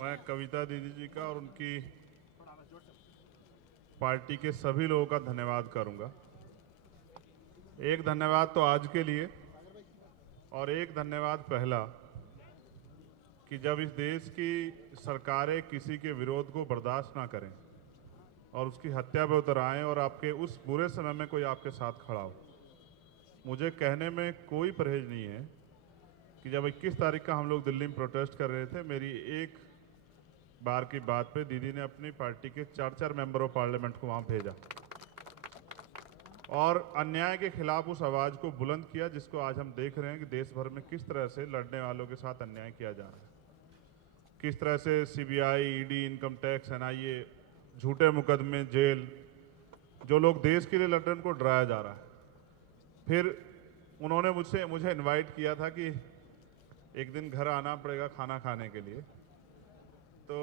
मैं कविता दीदी जी का और उनकी पार्टी के सभी लोगों का धन्यवाद करूंगा। एक धन्यवाद तो आज के लिए और एक धन्यवाद पहला कि जब इस देश की सरकारें किसी के विरोध को बर्दाश्त ना करें और उसकी हत्या पे उतर आएं और आपके उस बुरे समय में कोई आपके साथ खड़ा हो। मुझे कहने में कोई परहेज नहीं है कि जब 21 तारीख का हम लोग दिल्ली में प्रोटेस्ट कर रहे थे, मेरी एक बार की बात पे दीदी ने अपनी पार्टी के 4 मेंबर ऑफ पार्लियामेंट को वहां भेजा और अन्याय के खिलाफ उस आवाज को बुलंद किया, जिसको आज हम देख रहे हैं कि देश भर में किस तरह से लड़ने वालों के साथ अन्याय किया जा रहा है, किस तरह से CBI, ED, income tax, NIA, झूठे मुकदमे, जेल, जो लोग देश के लिए लड़ रहे हैं उनको डराया जा रहा है। फिर उन्होंने मुझे इनवाइट किया था कि एक दिन घर आना पड़ेगा खाना खाने के लिए। तो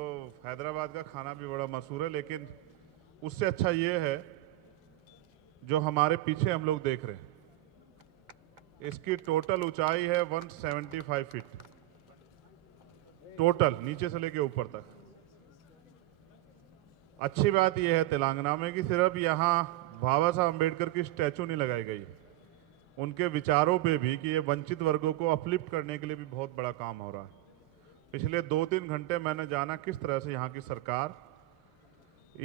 हैदराबाद का खाना भी बड़ा मशहूर है, लेकिन उससे अच्छा ये है जो हमारे पीछे हम लोग देख रहे हैं। इसकी टोटल ऊंचाई है 175 फीट, टोटल नीचे से लेके ऊपर तक। अच्छी बात यह है तेलंगाना में कि सिर्फ यहाँ बाबा साहब अम्बेडकर की स्टैचू नहीं लगाई गई, उनके विचारों पे भी कि ये वंचित वर्गों को अपलिफ्ट करने के लिए भी बहुत बड़ा काम हो रहा है। पिछले 2-3 घंटे मैंने जाना किस तरह से यहाँ की सरकार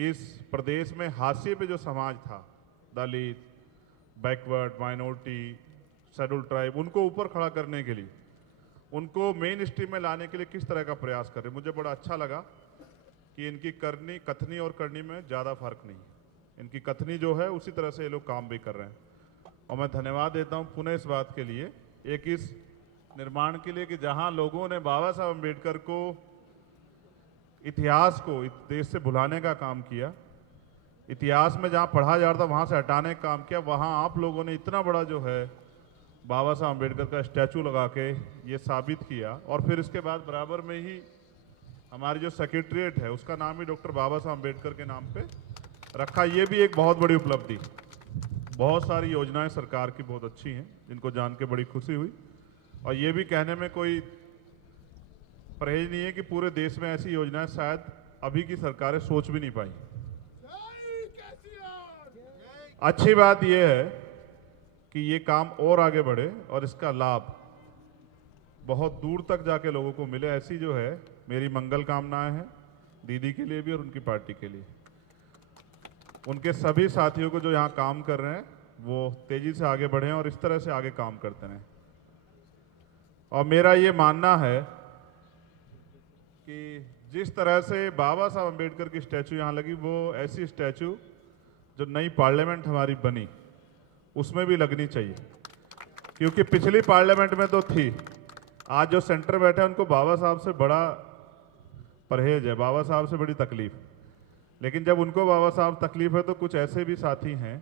इस प्रदेश में हाशिए पे जो समाज था, दलित, बैकवर्ड, माइनॉरिटी, शेड्यूल ट्राइब, उनको ऊपर खड़ा करने के लिए, उनको मेन स्ट्रीम में लाने के लिए किस तरह का प्रयास कर रहे। मुझे बड़ा अच्छा लगा कि इनकी कथनी और करनी में ज़्यादा फर्क नहीं, इनकी कथनी जो है उसी तरह से ये लोग काम भी कर रहे हैं। और मैं धन्यवाद देता हूं पुनः इस बात के लिए, एक इस निर्माण के लिए कि जहां लोगों ने बाबा साहब अम्बेडकर को, इतिहास को इस देश से भुलाने का काम किया, इतिहास में जहां पढ़ा जा रहा था वहां से हटाने का काम किया, वहां आप लोगों ने इतना बड़ा जो है बाबा साहब अम्बेडकर का स्टैचू लगा के ये साबित किया। और फिर इसके बाद बराबर में ही हमारी जो सेक्रेटरीट है उसका नाम ही डॉक्टर बाबा साहब अम्बेडकर के नाम पे रखा। ये भी एक बहुत बड़ी उपलब्धि। बहुत सारी योजनाएं सरकार की बहुत अच्छी हैं, जिनको जान के बड़ी खुशी हुई। और ये भी कहने में कोई परहेज नहीं है कि पूरे देश में ऐसी योजनाएं शायद अभी की सरकारें सोच भी नहीं पाई। अच्छी बात यह है कि ये काम और आगे बढ़े और इसका लाभ बहुत दूर तक जाके लोगों को मिले, ऐसी जो है मेरी मंगल कामनाएं हैं दीदी के लिए भी और उनकी पार्टी के लिए। उनके सभी साथियों को जो यहाँ काम कर रहे हैं वो तेजी से आगे बढ़ें और इस तरह से आगे काम करते रहें। और मेरा ये मानना है कि जिस तरह से बाबा साहब अम्बेडकर की स्टैचू यहाँ लगी, वो ऐसी स्टैचू जो नई पार्लियामेंट हमारी बनी उसमें भी लगनी चाहिए, क्योंकि पिछली पार्लियामेंट में तो थी। आज जो सेंटर बैठे हैं उनको बाबा साहब से बड़ा परहेज है, बाबा साहब से बड़ी तकलीफ। लेकिन जब उनको बाबा साहब तकलीफ है तो कुछ ऐसे भी साथी हैं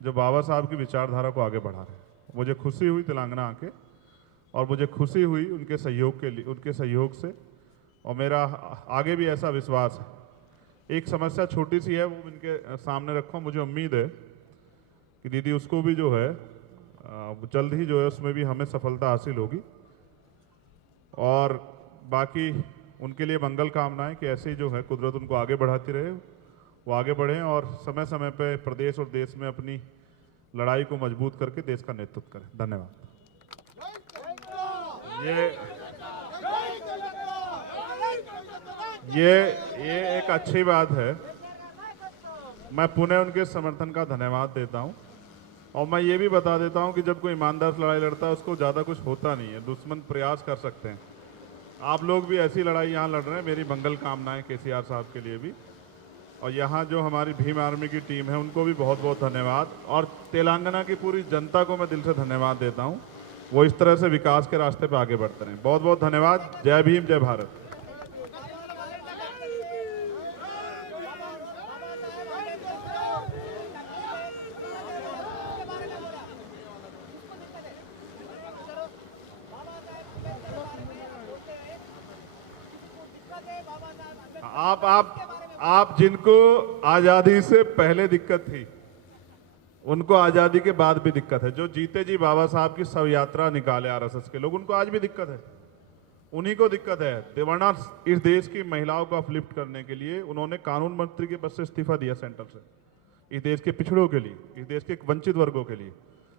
जो बाबा साहब की विचारधारा को आगे बढ़ा रहे हैं। मुझे खुशी हुई तेलंगाना आके, और मुझे खुशी हुई उनके सहयोग के लिए, उनके सहयोग से। और मेरा आगे भी ऐसा विश्वास है। एक समस्या छोटी सी है, वो इनके सामने रखो। मुझे उम्मीद है कि दीदी उसको भी जो है जल्द ही जो है उसमें भी हमें सफलता हासिल होगी। और बाकी उनके लिए मंगल कामनाएं कि ऐसे ही जो है कुदरत उनको आगे बढ़ाती रहे, वो आगे बढ़ें और समय समय पे प्रदेश और देश में अपनी लड़ाई को मजबूत करके देश का नेतृत्व करें। धन्यवाद। ये एक अच्छी बात है। मैं पुनः उनके समर्थन का धन्यवाद देता हूं। और मैं ये भी बता देता हूं कि जब कोई ईमानदार से लड़ाई लड़ता है उसको ज़्यादा कुछ होता नहीं है, दुश्मन प्रयास कर सकते हैं। आप लोग भी ऐसी लड़ाई यहाँ लड़ रहे हैं, मेरी मंगल कामनाएं केसीआर साहब के लिए भी। और यहाँ जो हमारी भीम आर्मी की टीम है उनको भी बहुत बहुत धन्यवाद। और तेलंगाना की पूरी जनता को मैं दिल से धन्यवाद देता हूँ, वो इस तरह से विकास के रास्ते पर आगे बढ़ते रहें। बहुत बहुत धन्यवाद। जय भीम, जय भारत। आप जिनको आजादी से पहले दिक्कत थी, उनको आज़ादी के बाद भी दिक्कत है। जो जीते जी बाबा साहब की शव यात्रा निकाले आरएसएस के लोग, उनको आज भी दिक्कत है, उन्हीं को दिक्कत है। वरना इस देश की महिलाओं को अपलिफ्ट करने के लिए उन्होंने कानून मंत्री के पद से इस्तीफा दिया सेंटर से, इस देश के पिछड़ों के लिए, इस देश के वंचित वर्गों के लिए।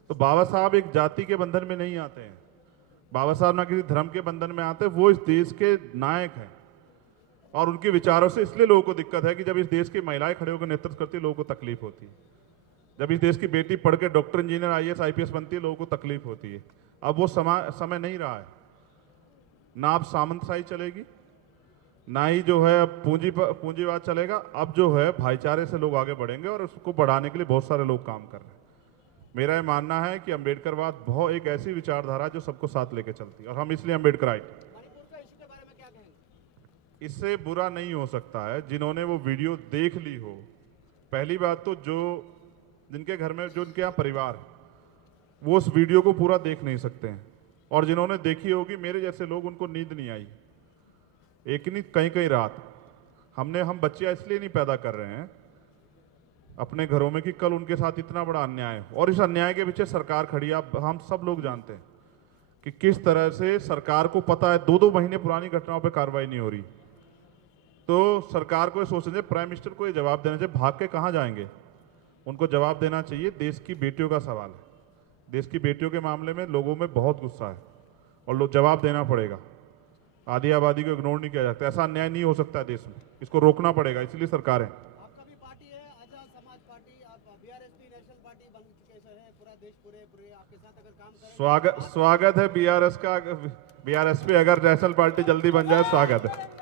तो बाबा साहब एक जाति के बंधन में नहीं आते हैं, बाबा साहब ना किसी धर्म के बंधन में आते, वो इस देश के नायक हैं। और उनके विचारों से इसलिए लोगों को दिक्कत है कि जब इस देश की महिलाएं खड़े होकर नेतृत्व करती है, लोगों को तकलीफ होती है। जब इस देश की बेटी पढ़ के डॉक्टर, इंजीनियर, आईएएस, आईपीएस बनती है, लोगों को तकलीफ होती है। अब वो समय नहीं रहा है, ना अब सामंतशाही चलेगी, ना ही जो है अब पूंजीवाद चलेगा। अब जो है भाईचारे से लोग आगे बढ़ेंगे और उसको बढ़ाने के लिए बहुत सारे लोग काम कर रहे हैं। मेरा ये मानना है कि अम्बेडकरवाद बहुत एक ऐसी विचारधारा है जो सबको साथ लेके चलती है, और हम इसलिए अम्बेडकराइट। इससे बुरा नहीं हो सकता है जिन्होंने वो वीडियो देख ली हो। पहली बात तो जो जिनके घर में, जो उनके यहाँ परिवार है, वो उस वीडियो को पूरा देख नहीं सकते हैं। और जिन्होंने देखी होगी, मेरे जैसे लोग, उनको नींद नहीं आई एक नहीं कई कई रात। हम बच्चियां इसलिए नहीं पैदा कर रहे हैं अपने घरों में कि कल उनके साथ इतना बड़ा अन्याय हो, और इस अन्याय के पीछे सरकार खड़ी है। हम सब लोग जानते हैं कि किस तरह से सरकार को पता है 2-2 महीने पुरानी घटनाओं पर कार्रवाई नहीं हो रही। तो सरकार को ये सोचना चाहिए, प्राइम मिनिस्टर को ये जवाब देना चाहिए, भाग के कहाँ जाएंगे, उनको जवाब देना चाहिए। देश की बेटियों का सवाल है, देश की बेटियों के मामले में लोगों में बहुत गुस्सा है और लोग जवाब देना पड़ेगा। आधी आबादी को इग्नोर नहीं किया जाता, ऐसा अन्याय नहीं हो सकता है देश में, इसको रोकना पड़ेगा, इसलिए सरकार है। आपका भी पार्टी है, आजाद समाज पार्टी, आप बीआरएसपी नेशनल पार्टी बन चुके हैं, पूरा देश पूरे आपके साथ अगर काम करें। स्वागत है बीआरएस का, बीआरएसपी अगर नेशनल पार्टी जल्दी बन जाए, स्वागत है।